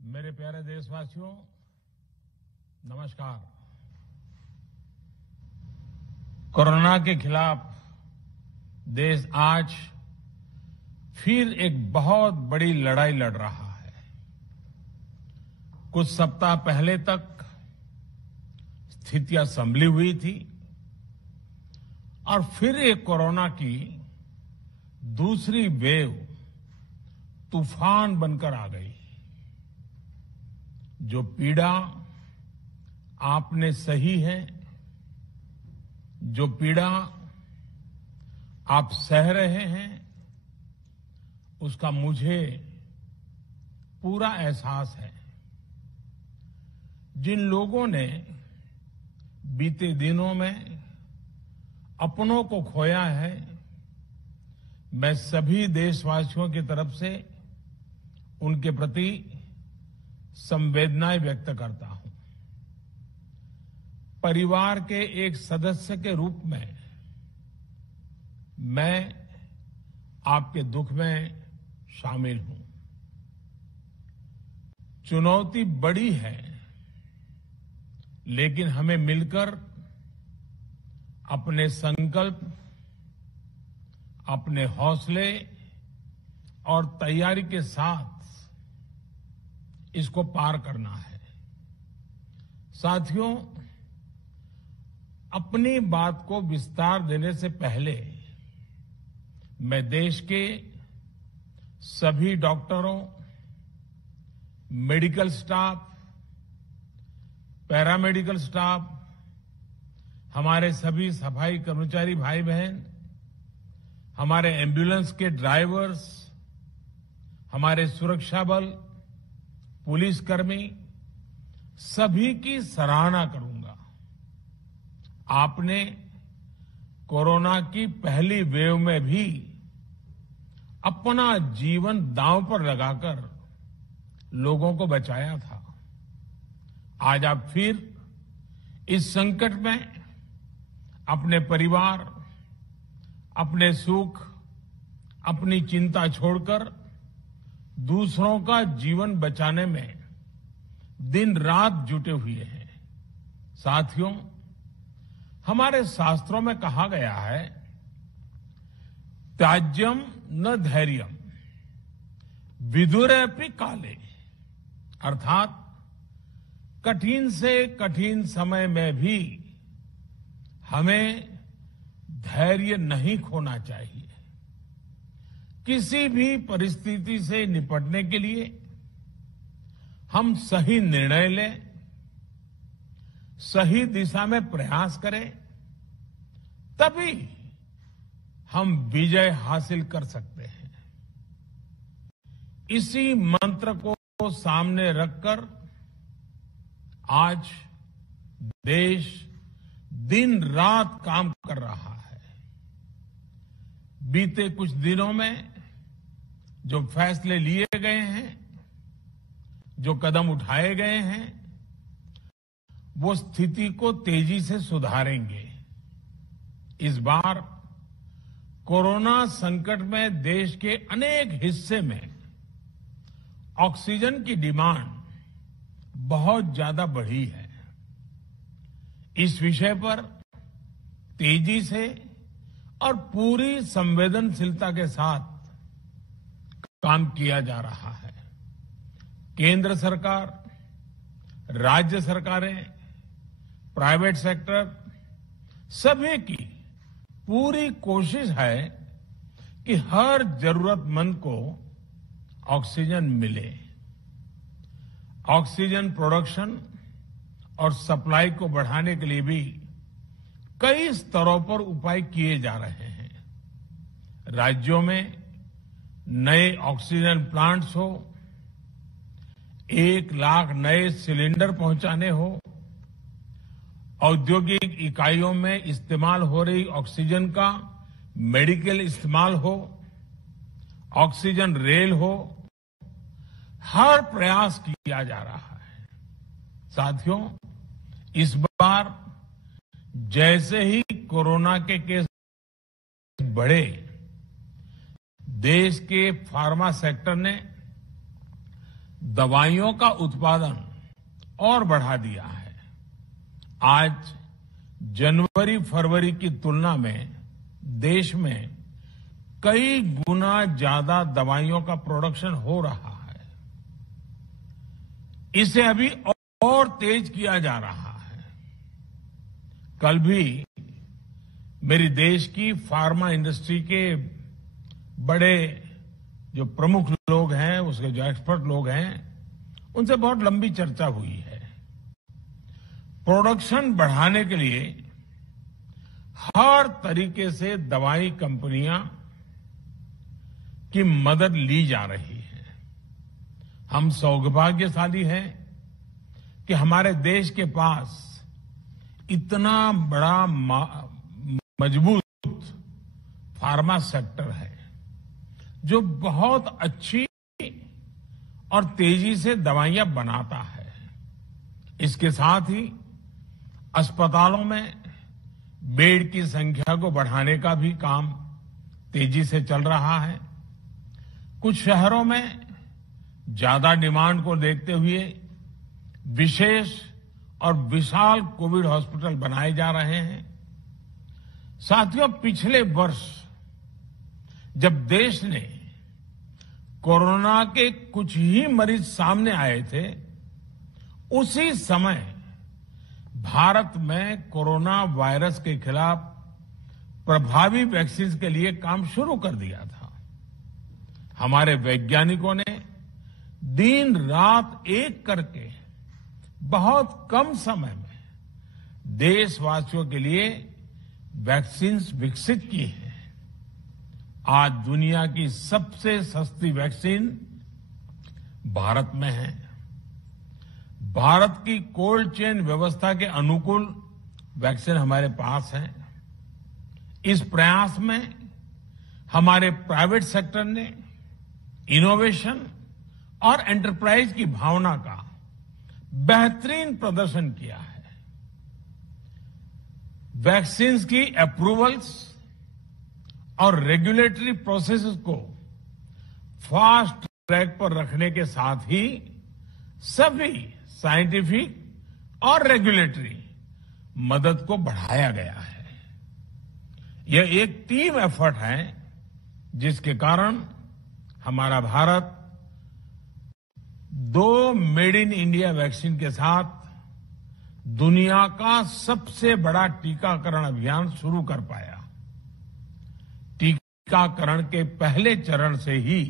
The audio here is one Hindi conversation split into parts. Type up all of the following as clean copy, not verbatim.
मेरे प्यारे देशवासियों, नमस्कार। कोरोना के खिलाफ देश आज फिर एक बहुत बड़ी लड़ाई लड़ रहा है। कुछ सप्ताह पहले तक स्थितियां संभली हुई थी और फिर एक कोरोना की दूसरी वेव तूफान बनकर आ गई। जो पीड़ा आपने सही है, जो पीड़ा आप सह रहे हैं, उसका मुझे पूरा एहसास है। जिन लोगों ने बीते दिनों में अपनों को खोया है, मैं सभी देशवासियों की तरफ से उनके प्रति संवेदनाएं व्यक्त करता हूं। परिवार के एक सदस्य के रूप में मैं आपके दुख में शामिल हूं। चुनौती बड़ी है, लेकिन हमें मिलकर अपने संकल्प, अपने हौसले और तैयारी के साथ इसको पार करना है। साथियों, अपनी बात को विस्तार देने से पहले मैं देश के सभी डॉक्टरों, मेडिकल स्टाफ, पैरामेडिकल स्टाफ, हमारे सभी सफाई कर्मचारी भाई बहन, हमारे एम्बुलेंस के ड्राइवर्स, हमारे सुरक्षा बल, पुलिसकर्मी, सभी की सराहना करूंगा। आपने कोरोना की पहली वेव में भी अपना जीवन दांव पर लगाकर लोगों को बचाया था। आज आप फिर इस संकट में अपने परिवार, अपने सुख, अपनी चिंता छोड़कर दूसरों का जीवन बचाने में दिन रात जुटे हुए हैं। साथियों, हमारे शास्त्रों में कहा गया है, त्याज्यम न धैर्यम विदुरपि काले, अर्थात कठिन से कठिन समय में भी हमें धैर्य नहीं खोना चाहिए। किसी भी परिस्थिति से निपटने के लिए हम सही निर्णय लें, सही दिशा में प्रयास करें, तभी हम विजय हासिल कर सकते हैं। इसी मंत्र को सामने रखकर आज देश दिन रात काम कर रहा है। बीते कुछ दिनों में जो फैसले लिए गए हैं, जो कदम उठाए गए हैं, वो स्थिति को तेजी से सुधारेंगे। इस बार कोरोना संकट में देश के अनेक हिस्से में ऑक्सीजन की डिमांड बहुत ज्यादा बढ़ी है। इस विषय पर तेजी से और पूरी संवेदनशीलता के साथ काम किया जा रहा है। केंद्र सरकार, राज्य सरकारें, प्राइवेट सेक्टर, सभी की पूरी कोशिश है कि हर जरूरतमंद को ऑक्सीजन मिले। ऑक्सीजन प्रोडक्शन और सप्लाई को बढ़ाने के लिए भी कई स्तरों पर उपाय किए जा रहे हैं। राज्यों में नए ऑक्सीजन प्लांट्स हो, 1 लाख नए सिलेंडर पहुंचाने हो, औद्योगिक इकाइयों में इस्तेमाल हो रही ऑक्सीजन का मेडिकल इस्तेमाल हो, ऑक्सीजन रेल हो, हर प्रयास किया जा रहा है। साथियों, इस बार जैसे ही कोरोना के केस बढ़े, देश के फार्मा सेक्टर ने दवाइयों का उत्पादन और बढ़ा दिया है। आज जनवरी फरवरी की तुलना में देश में कई गुना ज्यादा दवाइयों का प्रोडक्शन हो रहा है। इसे अभी और तेज किया जा रहा है। कल भी मेरी देश की फार्मा इंडस्ट्री के बड़े जो प्रमुख लोग हैं, उसके जो एक्सपर्ट लोग हैं, उनसे बहुत लंबी चर्चा हुई है। प्रोडक्शन बढ़ाने के लिए हर तरीके से दवाई कंपनियां की मदद ली जा रही है। हम सौभाग्यशाली हैं कि हमारे देश के पास इतना बड़ा मजबूत फार्मा सेक्टर है जो बहुत अच्छी और तेजी से दवाइयां बनाता है। इसके साथ ही अस्पतालों में बेड की संख्या को बढ़ाने का भी काम तेजी से चल रहा है। कुछ शहरों में ज्यादा डिमांड को देखते हुए विशेष और विशाल कोविड हॉस्पिटल बनाए जा रहे हैं। साथियों, पिछले वर्ष जब देश ने कोरोना के कुछ ही मरीज सामने आए थे, उसी समय भारत में कोरोना वायरस के खिलाफ प्रभावी वैक्सीन के लिए काम शुरू कर दिया था। हमारे वैज्ञानिकों ने दिन रात एक करके बहुत कम समय में देशवासियों के लिए वैक्सीन विकसित की है। आज दुनिया की सबसे सस्ती वैक्सीन भारत में है। भारत की कोल्ड चेन व्यवस्था के अनुकूल वैक्सीन हमारे पास है। इस प्रयास में हमारे प्राइवेट सेक्टर ने इनोवेशन और एंटरप्राइज की भावना का बेहतरीन प्रदर्शन किया है। वैक्सीन्स की अप्रूवल्स और रेगुलेटरी प्रोसेसेस को फास्ट ट्रैक पर रखने के साथ ही सभी साइंटिफिक और रेगुलेटरी मदद को बढ़ाया गया है। यह एक टीम एफर्ट है जिसके कारण हमारा Bharat 2 made in India vaccine के साथ दुनिया का सबसे बड़ा टीकाकरण अभियान शुरू कर पाया। टीकाकरण के पहले चरण से ही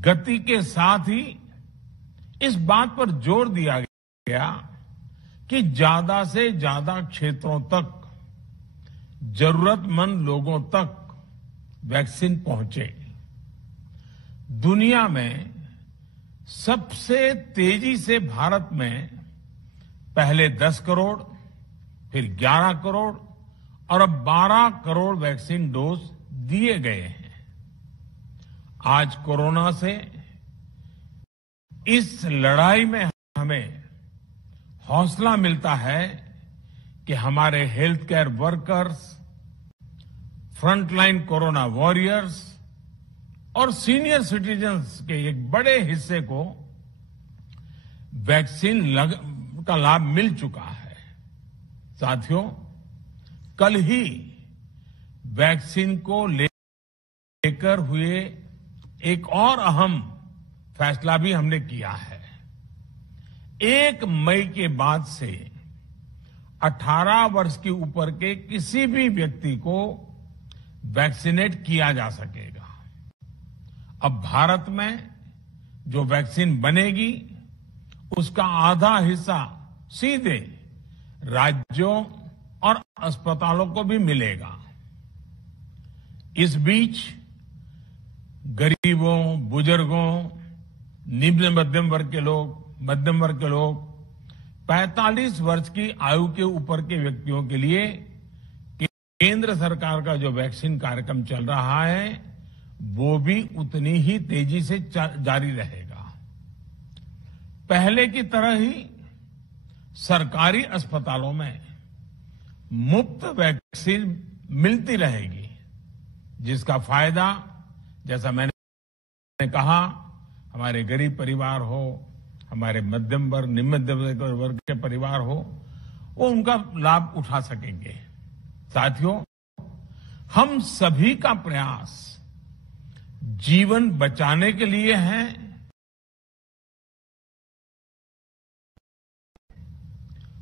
गति के साथ ही इस बात पर जोर दिया गया कि ज्यादा से ज्यादा क्षेत्रों तक, जरूरतमंद लोगों तक वैक्सीन पहुंचे। दुनिया में सबसे तेजी से भारत में पहले 10 करोड़, फिर 11 करोड़ और अब 12 करोड़ वैक्सीन डोज दिए गए हैं। आज कोरोना से इस लड़ाई में हमें हौसला मिलता है कि हमारे health care workers, frontline corona warriors और सीनियर सिटीजन्स के एक बड़े हिस्से को वैक्सीन का लाभ मिल चुका है। साथियों, कल ही वैक्सीन को लेकर हुए एक और अहम फैसला भी हमने किया है। 1 मई के बाद से 18 वर्ष के ऊपर के किसी भी व्यक्ति को वैक्सीनेट किया जा सकेगा। अब भारत में जो वैक्सीन बनेगी उसका आधा हिस्सा सीधे राज्यों और अस्पतालों को भी मिलेगा। इस बीच गरीबों, बुजुर्गों, निम्न मध्यम वर्ग के लोग 45 वर्ष की आयु के ऊपर के व्यक्तियों के लिए केंद्र सरकार का जो वैक्सीन कार्यक्रम चल रहा है वो भी उतनी ही तेजी से जारी रहेगा। पहले की तरह ही सरकारी अस्पतालों में मुफ्त वैक्सीन मिलती रहेगी, जिसका फायदा, जैसा मैंने कहा, हमारे गरीब परिवार हो, हमारे मध्यम वर्ग, निम्न मध्यम वर्ग के परिवार हो, वो उनका लाभ उठा सकेंगे। साथियों, हम सभी का प्रयास जीवन बचाने के लिए है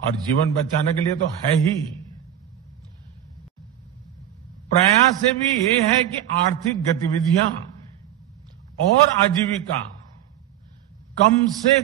और जीवन बचाने के लिए तो है ही। प्रयास से भी ये है कि आर्थिक गतिविधियां और आजीविका कम से